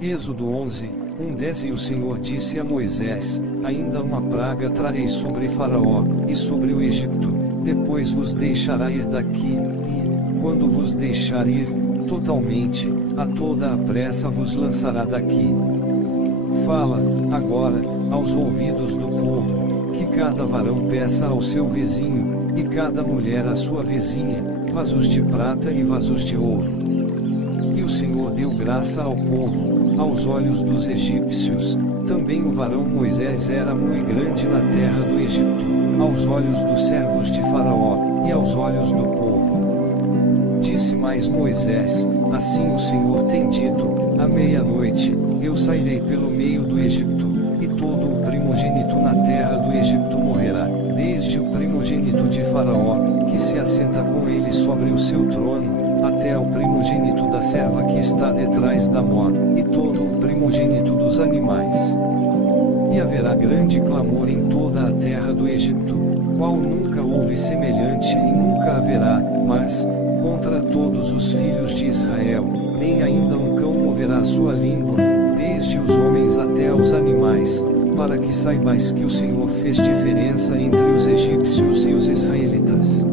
Êxodo 11, 10. E o Senhor disse a Moisés: ainda uma praga trarei sobre Faraó, e sobre o Egito, depois vos deixará ir daqui, e, quando vos deixar ir, totalmente, a toda a pressa vos lançará daqui. Fala, agora, aos ouvidos do povo, que cada varão peça ao seu vizinho, e cada mulher à sua vizinha, vasos de prata e vasos de ouro. E o Senhor deu graça ao povo, aos olhos dos egípcios. Também o varão Moisés era muito grande na terra do Egito, aos olhos dos servos de Faraó, e aos olhos do povo. Disse mais Moisés: assim o Senhor tem dito: à meia-noite, eu sairei pelo meio do Egito, e todo o primogênito na terra do Egito morrerá, desde o primogênito de Faraó, que se assenta com ele sobre o seu trono, até o primogênito da serva que está detrás da mó, e todo o primogênito dos animais. E haverá grande clamor em toda a terra do Egito, qual nunca houve semelhante e nunca haverá, mas, contra todos os filhos de Israel, nem ainda um cão moverá sua língua, desde os homens até os animais, para que saibais que o Senhor fez diferença entre os egípcios e os israelitas.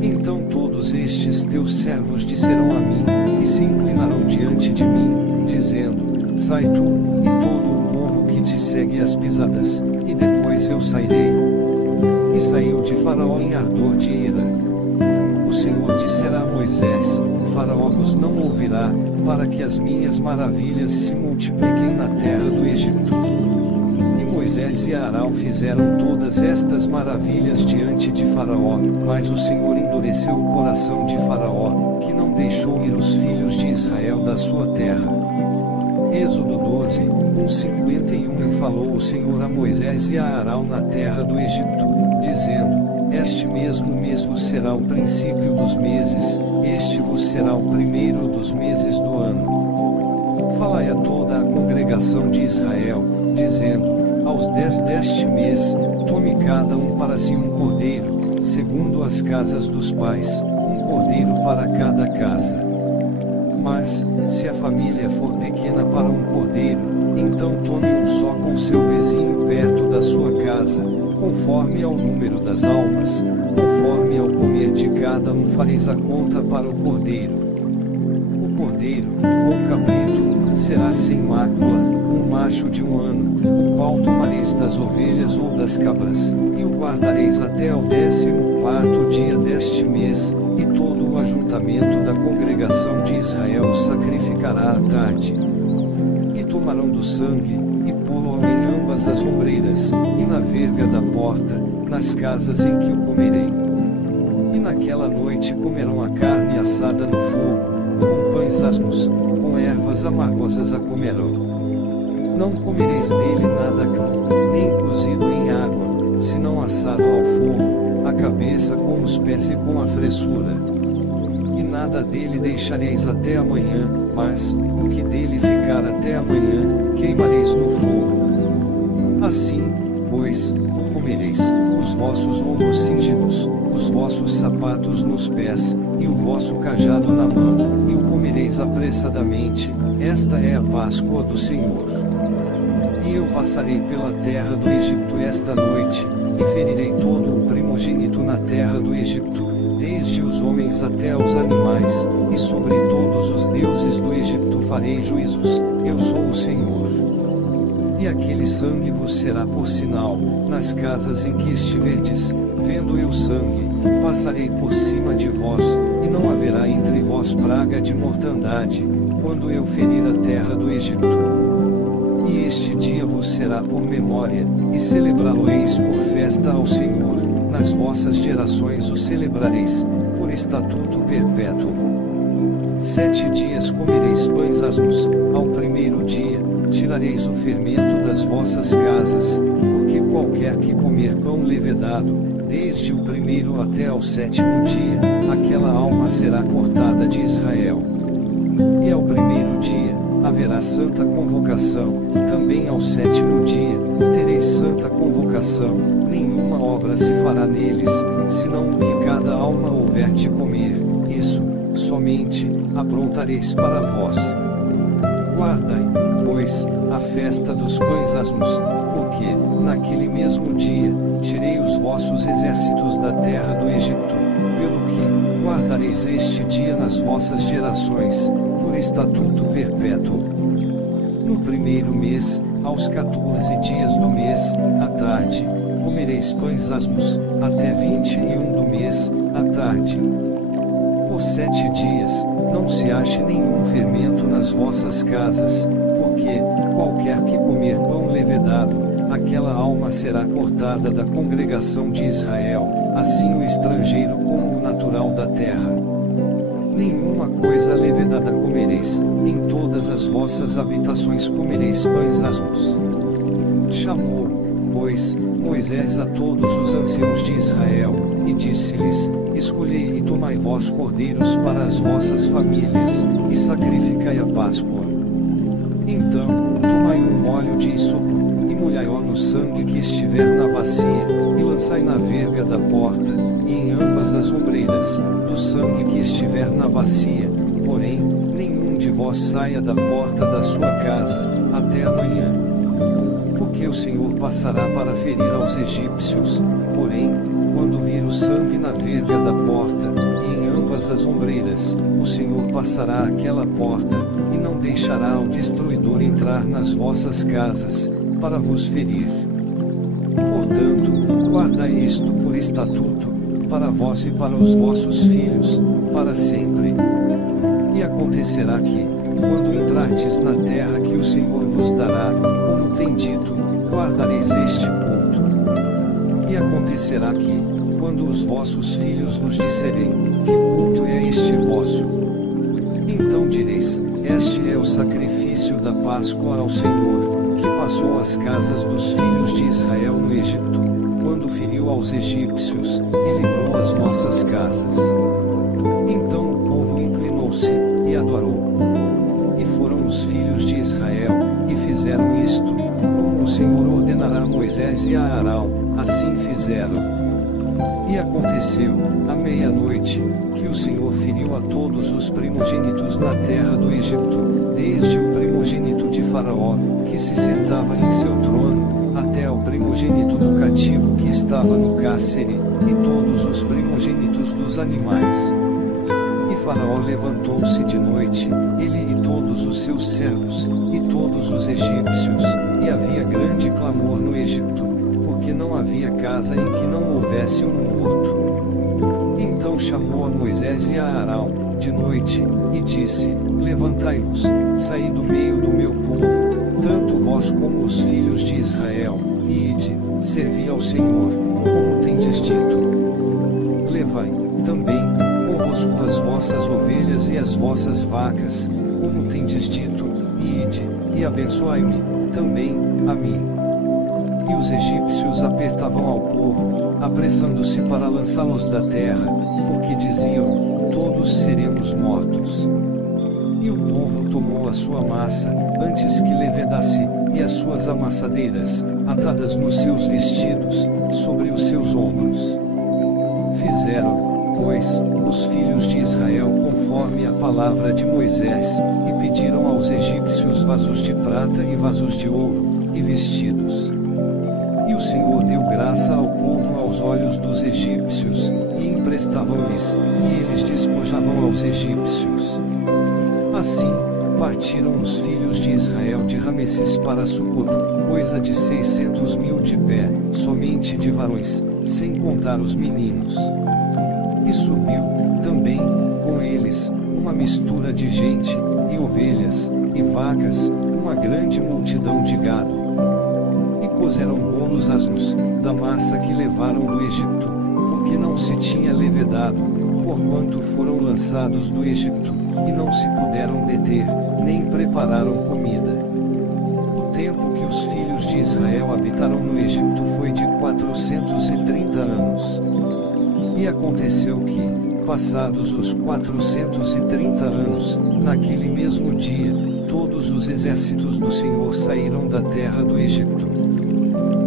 Então todos estes teus servos disserão a mim, e se inclinarão diante de mim, dizendo: sai tu, e todo o povo que te segue as pisadas, e depois eu sairei. E saiu de Faraó em ardor de ira. O Senhor disserá a Moisés: Faraó vos não ouvirá, para que as minhas maravilhas se multipliquem na terra do Egito. Moisés e Arão fizeram todas estas maravilhas diante de Faraó, mas o Senhor endureceu o coração de Faraó, que não deixou ir os filhos de Israel da sua terra. Êxodo 12, 51. E falou o Senhor a Moisés e a Arão na terra do Egito, dizendo: este mesmo mês vos será o princípio dos meses, este vos será o primeiro dos meses do ano. Falai a toda a congregação de Israel, dizendo: aos 10 deste mês, tome cada um para si um cordeiro, segundo as casas dos pais, um cordeiro para cada casa. Mas, se a família for pequena para um cordeiro, então tome um só com seu vizinho perto da sua casa, conforme ao número das almas, conforme ao comer de cada um fareis a conta para o cordeiro. O cordeiro, ou cabrito, será sem mácula, um macho de um ano, o qual tomareis das ovelhas ou das cabras, e o guardareis até ao 14º dia deste mês, e todo o ajuntamento da congregação de Israel o sacrificará à tarde. E tomarão do sangue, e pô-lo em ambas as ombreiras, e na verga da porta, nas casas em que o comerei. E naquela noite comerão a carne assada no fogo, com pães asmos, com ervas amargosas a comerão. Não comereis dele nada cru, nem cozido em água, senão assado ao fogo, a cabeça com os pés e com a fressura. E nada dele deixareis até amanhã, mas, o que dele ficar até amanhã, queimareis no fogo. Assim, pois, o comereis, os vossos lombos cingidos, os vossos sapatos nos pés, e o vosso cajado na mão, e o comereis apressadamente. Esta é a Páscoa do Senhor. E eu passarei pela terra do Egito esta noite, e ferirei todo o primogênito na terra do Egito, desde os homens até os animais, e sobre todos os deuses do Egito farei juízos. Eu sou o Senhor. E aquele sangue vos será por sinal, nas casas em que estiverdes. Vendo eu sangue, passarei por cima de vós, e não haverá entre vós praga de mortandade, quando eu ferir a terra do Egito. E este dia vos será por memória, e celebrá-lo-eis por festa ao Senhor, nas vossas gerações o celebrareis, por estatuto perpétuo. 7 dias comereis pães asmos, ao primeiro dia, tirareis o fermento das vossas casas, porque qualquer que comer pão levedado, desde o primeiro até ao 7º dia, aquela alma será cortada de Israel. E ao primeiro dia, haverá santa convocação, também ao 7º dia, tereis santa convocação, nenhuma obra se fará neles, senão o que cada alma houver de comer, isso, somente, aprontareis para vós. Guardai, pois, a festa dos pães asmos, porque, naquele mesmo dia, tirei os vossos exércitos da terra do Egito, pelo que, guardareis este dia nas vossas gerações, por estatuto perpétuo. No primeiro mês, aos 14 dias do mês, à tarde, comereis pães asmos, até 21 do mês, à tarde. Por 7 dias, não se ache nenhum fermento nas vossas casas, porque, qualquer que comer pão levedado, aquela alma será cortada da congregação de Israel, assim o estrangeiro como o natural da terra. Nenhuma coisa levedada comereis, em todas as vossas habitações comereis pães asmos. Chamou, pois, Moisés a todos os anciãos de Israel, e disse-lhes: Escolhei e tomai vós cordeiros para as vossas famílias, e sacrificai a Páscoa. Então, tomai um molho de hisopo, e molhai-o no sangue que estiver na bacia, e lançai na verga da porta, e em ambas as ombreiras, do sangue que estiver na bacia, porém, nenhum de vós saia da porta da sua casa, até amanhã. Porque o Senhor passará para ferir aos egípcios, porém, quando vir o sangue na verga da porta, e em ambas as ombreiras, o Senhor passará aquela porta, e não deixará o destruidor entrar nas vossas casas, para vos ferir. Portanto, guardai isto por estatuto, para vós e para os vossos filhos, para sempre. E acontecerá que, quando entrardes na terra que o Senhor vos dará, como tem dito, guardareis este culto. E acontecerá que, quando os vossos filhos vos disserem: Que culto é este vosso? Então direis: Este é o sacrifício da Páscoa ao Senhor, que passou as casas dos filhos de Israel no Egito, quando feriu aos egípcios, e livrou as nossas casas. Então o povo inclinou-se, e adorou. E foram os filhos de Israel, e fizeram isto, como o Senhor ordenará a Moisés e a Arão, assim fizeram. E aconteceu, à meia-noite, que o Senhor feriu a todos os primogênitos na terra do Egito, desde o primogênito de Faraó, que se sentava em seu trono, até ao primogênito do cativo que estava no cárcere, e todos os primogênitos dos animais. E Faraó levantou-se de noite, ele e todos os seus servos, e todos os egípcios, e havia grande clamor no Egito, porque não havia casa em que não houvesse um morto. Então chamou a Moisés e a Arão, de noite, e disse: Levantai-vos, saí do meio do meu povo, tanto vós como os filhos de Israel, e ide, servi ao Senhor, como tendes dito. Levai, também, convosco as vossas ovelhas e as vossas vacas, como tendes dito, e ide, e abençoai-me, também, a mim. E os egípcios apertavam ao povo, apressando-se para lançá-los da terra, porque diziam: Todos seremos mortos. E o povo tomou a sua massa, antes que levedasse, e as suas amassadeiras, atadas nos seus vestidos, sobre os seus ombros. Fizeram, pois, os filhos de Israel conforme a palavra de Moisés, e pediram aos egípcios vasos de prata e vasos de ouro, e vestidos. E o Senhor deu graça ao povo aos olhos dos egípcios, e emprestavam-lhes, e eles despojavam aos egípcios. Assim, partiram os filhos de Israel de Ramesses para Sucot, coisa de 600.000 de pé, somente de varões, sem contar os meninos. E subiu, também, com eles, uma mistura de gente, e ovelhas, e vacas, uma grande multidão de gado. E cozeram bolos asmos, da massa que levaram do Egito, porque não se tinha levedado, porquanto foram lançados do Egito, e não se puderam deter, nem prepararam comida. O tempo que os filhos de Israel habitaram no Egito foi de 430 anos. E aconteceu que, passados os 430 anos, naquele mesmo dia, todos os exércitos do Senhor saíram da terra do Egito.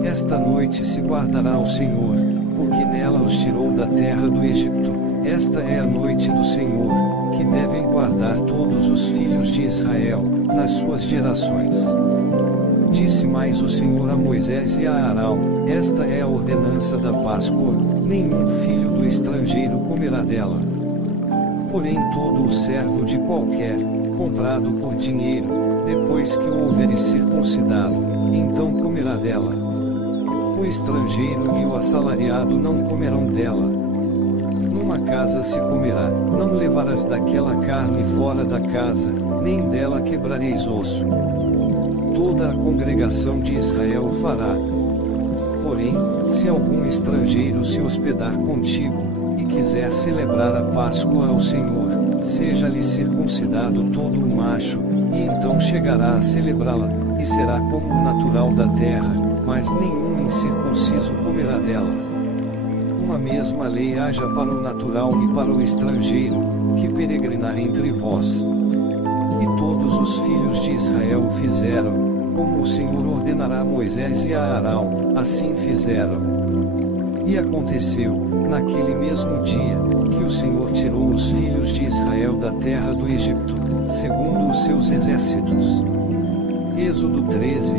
Esta noite se guardará ao Senhor, porque nela os tirou da terra do Egito. Esta é a noite do Senhor, que devem guardar todos os filhos filhos de Israel, nas suas gerações. Disse mais o Senhor a Moisés e a Arão: esta é a ordenança da Páscoa, nenhum filho do estrangeiro comerá dela. Porém todo o servo de qualquer, comprado por dinheiro, depois que o houver circuncidado, então comerá dela. O estrangeiro e o assalariado não comerão dela. Numa casa se comerá, não levarás daquela carne fora da casa, nem dela quebrareis osso. Toda a congregação de Israel fará. Porém, se algum estrangeiro se hospedar contigo, e quiser celebrar a Páscoa ao Senhor, seja-lhe circuncidado todo o macho, e então chegará a celebrá-la, e será como o natural da terra, mas nenhum incircunciso comerá dela. Uma mesma lei haja para o natural e para o estrangeiro, que peregrinar entre vós. E todos os filhos de Israel fizeram, como o Senhor ordenará a Moisés e a Arão, assim fizeram. E aconteceu, naquele mesmo dia, que o Senhor tirou os filhos de Israel da terra do Egito, segundo os seus exércitos. Êxodo 13,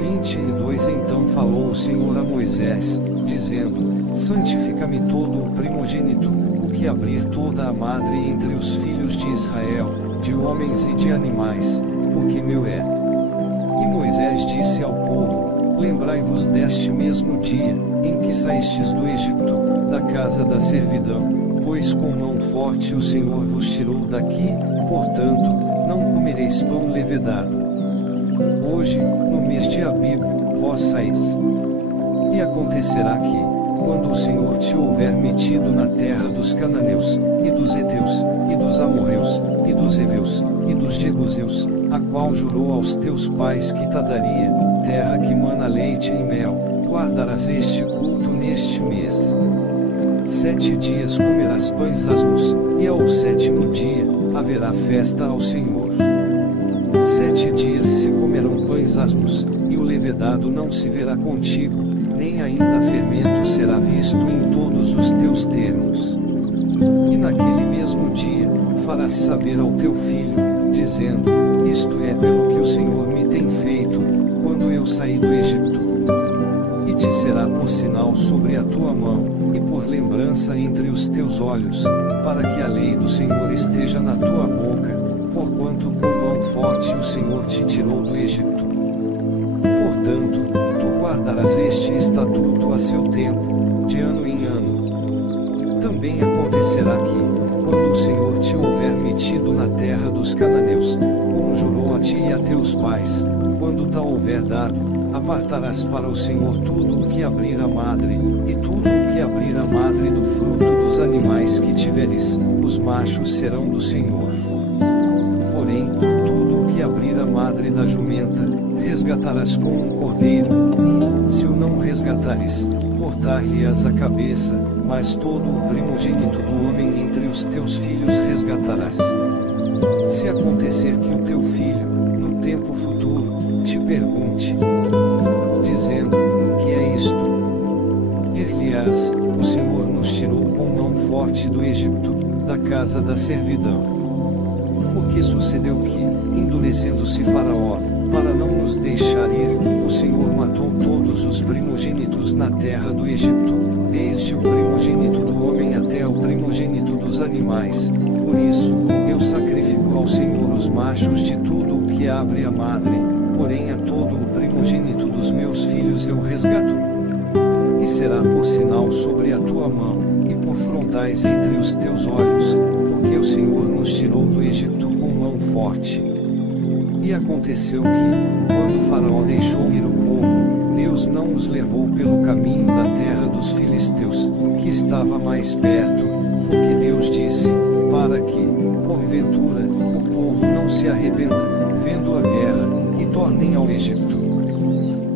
22. Então falou o Senhor a Moisés, dizendo: santifica-me todo o primogênito, o que abrir toda a madre entre os filhos de Israel, de homens e de animais, porque meu é. E Moisés disse ao povo: lembrai-vos deste mesmo dia, em que saístes do Egito, da casa da servidão, pois com mão forte o Senhor vos tirou daqui, portanto, não comereis pão levedado. Hoje, no mês de Abibo, vós saís. E acontecerá que, quando o Senhor te houver metido na terra dos cananeus, e dos heteus, e dos amorreus, e dos heveus, e dos jebuseus, a qual jurou aos teus pais que te daria, terra que mana leite e mel, guardarás este culto neste mês. 7 dias comerás pães asmos, e ao 7º dia, haverá festa ao Senhor. 7 dias se comerão pães asmos, e o levedado não se verá contigo, nem ainda fermento será visto em todos os teus termos. E naquele mesmo dia, farás saber ao teu filho, dizendo: isto é pelo que o Senhor me tem feito, quando eu saí do Egito. E te será por sinal sobre a tua mão, e por lembrança entre os teus olhos, para que a lei do Senhor esteja na tua boca, porquanto com mão forte o Senhor te tirou do Egito. Portanto, tu guardarás este estatuto a seu tempo, de ano em ano. Também acontecerá que, quando o Senhor te houver metido na terra dos cananeus, como jurou a ti e a teus pais, quando te houver dado, apartarás para o Senhor tudo o que abrir a madre, e tudo o que abrir a madre do fruto dos animais que tiveres, os machos serão do Senhor. Porém, tudo o que abrir a madre da jumenta, resgatarás com um cordeiro, e, se o não resgatares, cortar-lhe-ás a cabeça, mas todo o primogênito do homem entre os teus filhos resgatarás. Se acontecer que o teu filho, no tempo futuro, te pergunte, dizendo: que é isto? Dir-lhe-ás: o Senhor nos tirou com mão forte do Egito, da casa da servidão. Porque sucedeu que, endurecendo-se Faraó, para não nos deixar ir, o Senhor matou todos os primogênitos na terra do Egito, desde o primogênito do homem até o primogênito dos animais. Por isso, eu sacrifico ao Senhor os machos de tudo o que abre a madre, porém a todo o primogênito dos meus filhos eu resgato. E será por sinal sobre a tua mão, e por frontais entre os teus olhos, porque o Senhor nos tirou do Egito com mão forte. E aconteceu que, quando Faraó deixou ir o povo, Deus não os levou pelo caminho da terra dos filisteus, que estava mais perto, porque Deus disse: para que, porventura, o povo não se arrependa, vendo a guerra, e tornem ao Egito.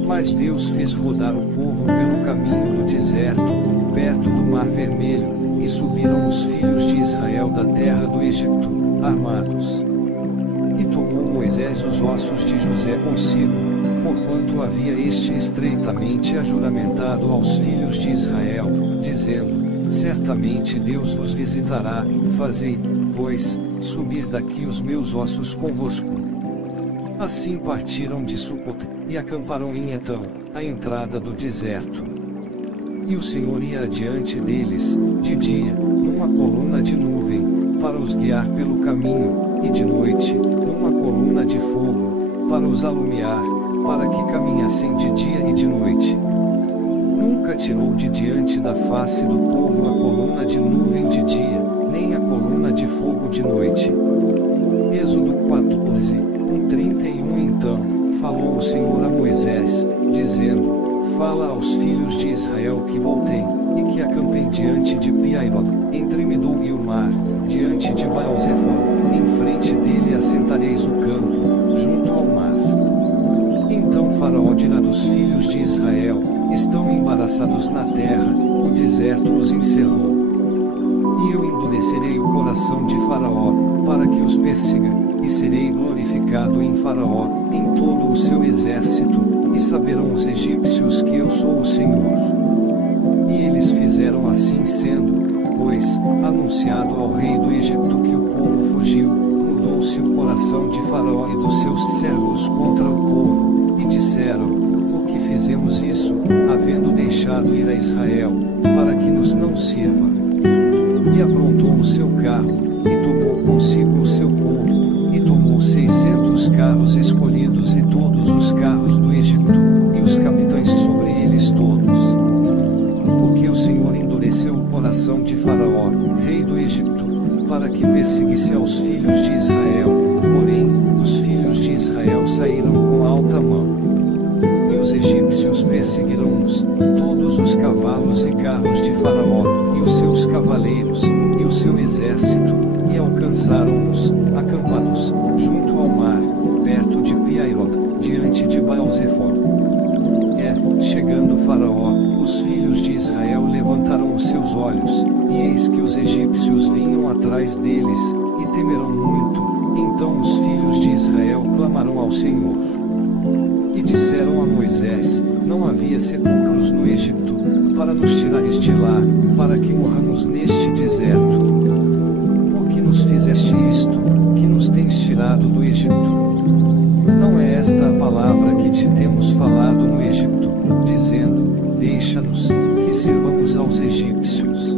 Mas Deus fez rodar o povo pelo caminho do deserto, perto do Mar Vermelho, e subiram os filhos de Israel da terra do Egito, armados. E tomou Moisés os ossos de José consigo, porquanto havia este estreitamente ajuramentado aos filhos de Israel, dizendo: certamente Deus vos visitará, fazei, pois, subir daqui os meus ossos convosco. Assim partiram de Sucote, e acamparam em Etão, à entrada do deserto. E o Senhor ia adiante deles, de dia, numa coluna de nuvem, para os guiar pelo caminho, e de noite, numa coluna de fogo, para os alumiar, para que caminhassem de dia e de noite. Nunca tirou de diante da face do povo a coluna de nuvem de dia, nem a coluna de fogo de noite. Êxodo 14, 1:31. Então, falou o Senhor a Moisés, dizendo: Fala aos filhos de Israel que voltem, e que acampem diante de Pi-Hairot, entre Midom e o mar, diante de Baal-Zephon, em frente dele assentareis o campo, junto ao mar. Então Faraó dirá dos filhos de Israel: Estão embaraçados na terra, o deserto os encerrou. E eu endurecerei o coração de Faraó, para que os persiga, e serei glorificado em Faraó, em todo o seu exército, e saberão os egípcios que eu sou o Senhor. E eles fizeram assim sendo, pois, anunciado ao rei do Egito que o povo fugiu, mudou-se o coração de Faraó e dos seus servos contra o povo, e disseram: Por que fizemos isso, havendo deixado ir a Israel, para que nos não sirva? E aprontou o seu carro, e tomou consigo o seu povo, e tomou 600 carros escolhidos e todos os carros do Egito, e os capitães sobre eles todos. Porque o Senhor endureceu o coração de Faraó, rei do Egito, para que perseguisse aos filhos de Israel, porém, os filhos de Israel saíram com alta mão. E os egípcios perseguiram-os, todos os cavalos e carros de Faraó, e os seus cavaleiros, e o seu exército, e alcançaram-os, acampados, junto ao mar, perto de Pi-Hairot, diante de Baal-Zephon. Chegando Faraó, os filhos de Israel levantaram os seus olhos, e eis que os egípcios vinham atrás deles, e temeram muito. Então os filhos de Israel clamaram ao Senhor. E disseram a Moisés: Não havia sepulcros no Egito, para nos tirares de lá, para que morramos neste deserto. Por que nos fizeste isto, que nos tens tirado do Egito? Não é esta a palavra que te temos falado no Egito, dizendo: Deixa-nos, que sirvamos aos egípcios?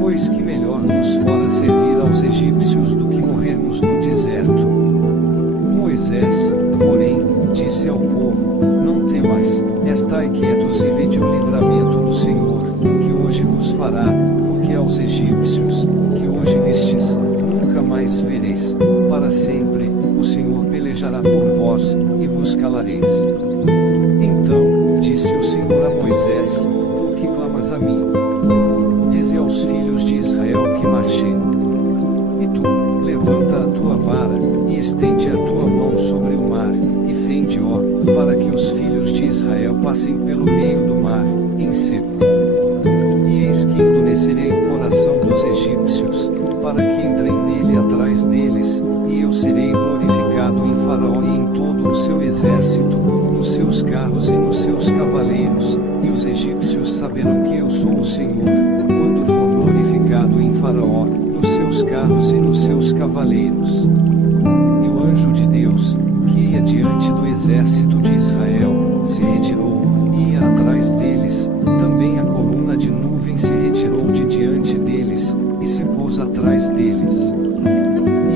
Pois que melhor nos fora servir aos egípcios do que morrermos no deserto. Moisés, porém, disse ao povo: Não temais, estai quietos e vede o livramento do Senhor, que hoje vos fará, porque aos egípcios, que hoje vistes, nunca mais vereis, para sempre, o Senhor pelejará por vós, e vos calareis. Então, disse o Senhor a Moisés: Por que clamas a mim? Dize aos filhos de Israel que marchem. E tu, levanta a tua vara, e estende a tua mão sobre o mar, e fende-o, para que os filhos de Israel passem pelo meio do mar, em seco. E eis que endurecerei o coração dos egípcios, para que entrem nele atrás deles, e eu serei glorificado em Faraó e em todo o seu exército, nos seus carros e nos seus cavaleiros, e os egípcios saberão que eu sou o Senhor, quando for glorificado em Faraó, nos seus carros e nos seus cavaleiros. E o anjo de Deus, que ia diante do exército de Israel, se retirou, e ia atrás deles, também a coluna de nuvem se retirou de diante deles, e se pôs atrás deles.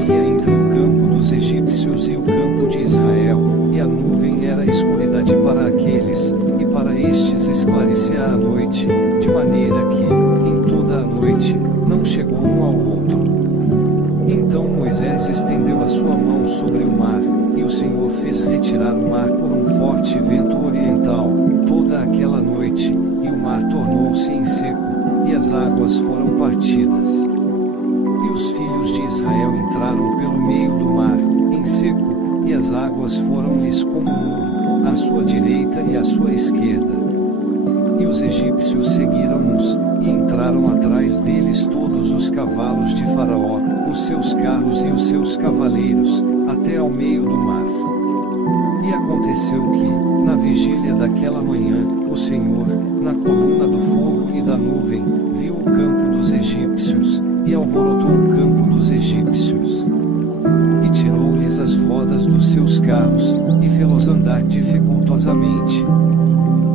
Ia entre o campo dos egípcios e o campo de Israel, e a nuvem era escuridade para aqueles, e para estes esclarecia a noite, de maneira que, em toda a noite, não chegou um ao outro. Então Moisés estendeu a sua mão sobre o mar, e o Senhor fez retirar o mar por um forte vento oriental, toda aquela noite, e o mar tornou-se em seco, e as águas foram partidas. E os filhos de Israel entraram pelo meio do mar, em seco, e as águas foram-lhes como um muro, à sua direita e à sua esquerda. E os egípcios seguiram-nos, e entraram atrás deles todos os cavalos de Faraó, os seus carros e os seus cavaleiros, até ao meio do mar. E aconteceu que, na vigília daquela manhã, o Senhor, na coluna do fogo e da nuvem, viu o campo dos egípcios, e alvorotou o campo dos egípcios. E tirou-lhes as rodas dos seus carros, e fê-los andar dificultosamente.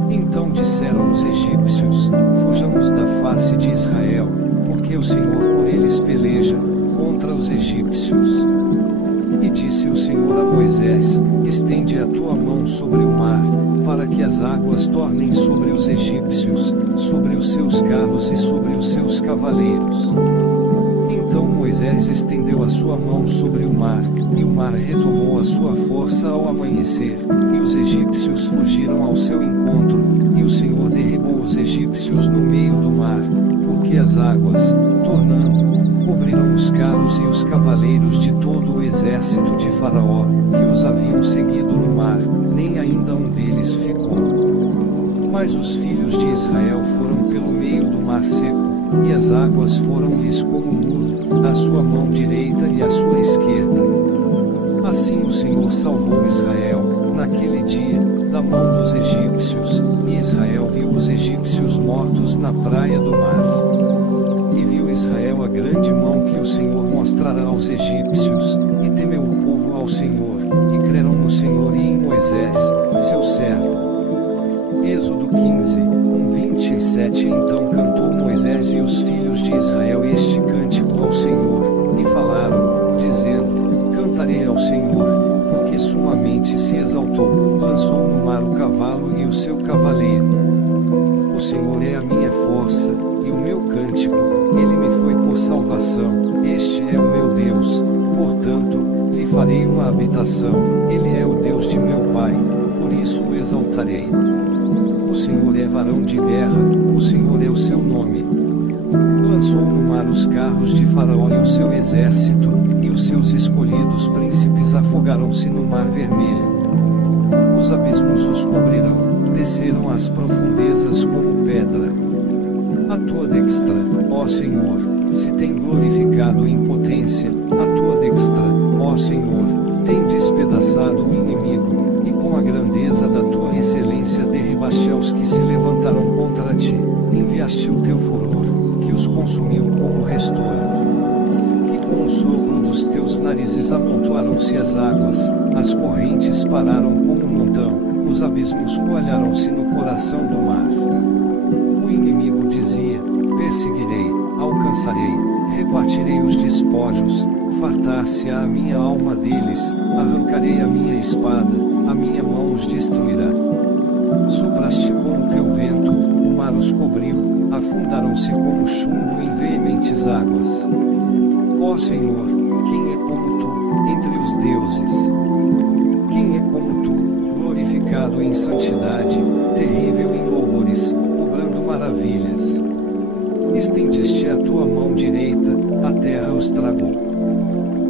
Então disseram os egípcios: fujamos da face de Israel, porque o Senhor por eles peleja contra os egípcios. E disse o Senhor a Moisés: estende a tua mão sobre o mar, para que as águas tornem sobre os egípcios, sobre os seus carros e sobre os seus cavaleiros. Então Moisés estendeu a sua mão sobre o mar, e o mar retomou a sua força ao amanhecer, e os egípcios fugiram ao seu encontro, e o Senhor derribou os egípcios no meio do mar, porque as águas, tornando, cobriram os carros e os cavaleiros de todo o exército de Faraó, que os haviam seguido no mar, nem ainda um deles ficou. Mas os filhos de Israel foram pelo meio do mar seco, e as águas foram-lhes como muro, a sua mão direita e a sua esquerda. Assim o Senhor salvou Israel, naquele dia, da mão dos egípcios, e Israel viu os egípcios mortos na praia do mar. E viu Israel a grande mão que o Senhor mostrara aos egípcios, e temeu o povo ao Senhor, e creram no Senhor e em Moisés, seu servo. Êxodo 15, 27. Então cantou Moisés e os filhos de Israel este cântico ao Senhor, e falaram, dizendo: cantarei ao Senhor, porque sumamente se exaltou, lançou no mar o cavalo e o seu cavaleiro. O Senhor é a minha força, e o meu cântico, ele me foi por salvação, este é o meu Deus, portanto, lhe farei uma habitação, ele é o Deus de meu pai, por isso o exaltarei. O Senhor é varão de guerra, o Senhor é o seu nome. Lançou no mar os carros de Faraó e o seu exército, e os seus escolhidos príncipes afogaram-se no mar vermelho. Os abismos os cobrirão, desceram às profundezas como pedra. A tua destra, ó Senhor, se tem glorificado em potência, a tua destra, ó Senhor, tem despedaçado o inimigo, e com a grandeza da tua excelência derribaste aos que se levantaram contra ti, enviaste o teu furor, que os consumiu como restolho. E com o sopro dos teus narizes amontoaram-se as águas, as correntes pararam como um montão, os abismos coalharam-se no coração do mar. O inimigo dizia: perseguirei, alcançarei, repartirei os despojos, fartar-se-á a minha alma deles, arrancarei a minha espada, a minha mão os destruirá. Sopraste com o teu vento, o mar os cobriu, afundaram-se como chumbo em veementes águas. Ó Senhor, quem é como tu, entre os deuses? Quem é como tu, glorificado em santidade, terrível em louvores, obrando maravilhas? Estendeste a tua mão direita, a terra os tragou.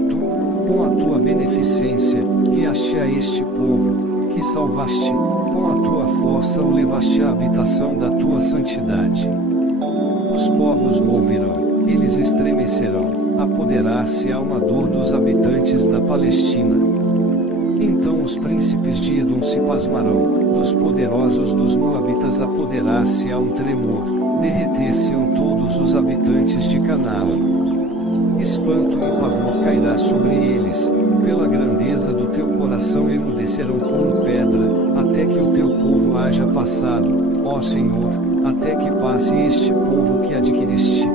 Tu, com a tua beneficência, guiaste a este povo, que salvaste, com a tua força o levaste à habitação da tua santidade. Os povos o ouvirão, eles estremecerão, apoderar-se-á uma dor dos habitantes da Palestina. Então os príncipes de Edom se pasmarão, dos poderosos dos Moabitas apoderar-se-á um tremor, derreter-se-ão todos os habitantes de Canaã. Espanto e pavor cairá sobre eles, pela grandeza do teu coração emudecerão como pedra, até que o teu povo haja passado, ó Senhor, até que passe este povo que adquiriste.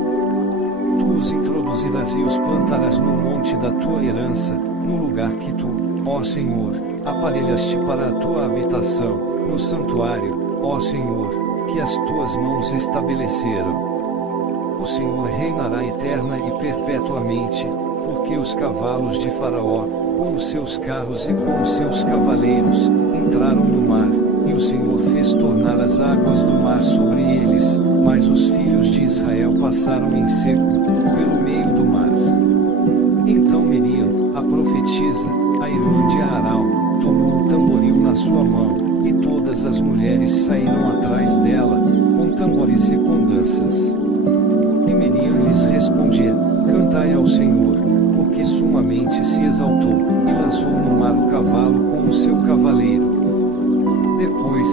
Tu os introduzirás e os plantarás no monte da tua herança, no lugar que tu, ó Senhor, aparelhaste para a tua habitação, no santuário, ó Senhor, que as tuas mãos estabeleceram. O Senhor reinará eterna e perpetuamente, porque os cavalos de Faraó, com os seus carros e com os seus cavaleiros, entraram no mar, e o Senhor fez tornar as águas do mar sobre eles, mas os filhos de Israel passaram em seco, pelo meio do mar. Então Miriam, a profetisa, a irmã de Aaron, tomou o tamboril na sua mão, e todas as mulheres saíram atrás dela, com tambores e com danças. E Miriam lhes respondia: cantai ao Senhor, porque sumamente se exaltou, e lançou no mar o cavalo com o seu cavaleiro. Depois,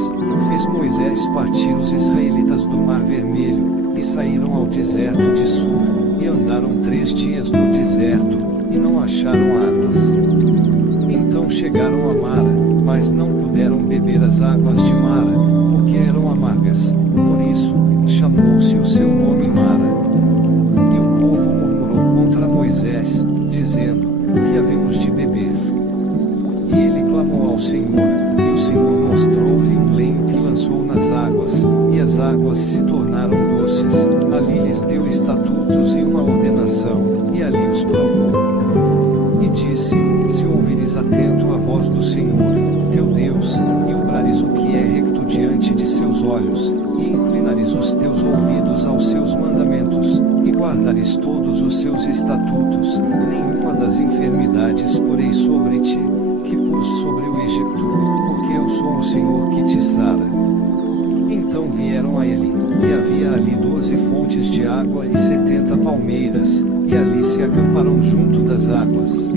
fez Moisés partir os israelitas do Mar Vermelho, e saíram ao deserto de Sur, e andaram 3 dias no deserto, e não acharam águas. Então chegaram a Mara, mas não puderam beber as águas de Mara, porque eram amargas, por isso, chamou-se o seu nome Mara. E o povo murmurou contra Moisés, dizendo: que havemos de beber? E ele clamou ao Senhor, e o Senhor mostrou-lhe um lenho que lançou nas águas, e as águas se tornaram doces. Ali lhes deu estatutos e uma ordenação, e ali os provou. E disse: se ouvires atento a voz do Senhor, teu Deus, e obrares o que é recto diante de seus olhos, e inclinares os teus ouvidos aos seus mandamentos, e guardares todos os seus estatutos, nenhuma das enfermidades porei sobre ti, que pus sobre o Egito, porque eu sou o Senhor que te sara. Então vieram a ele, e havia ali 12 fontes de água e 70 palmeiras, e ali se acamparam junto das águas.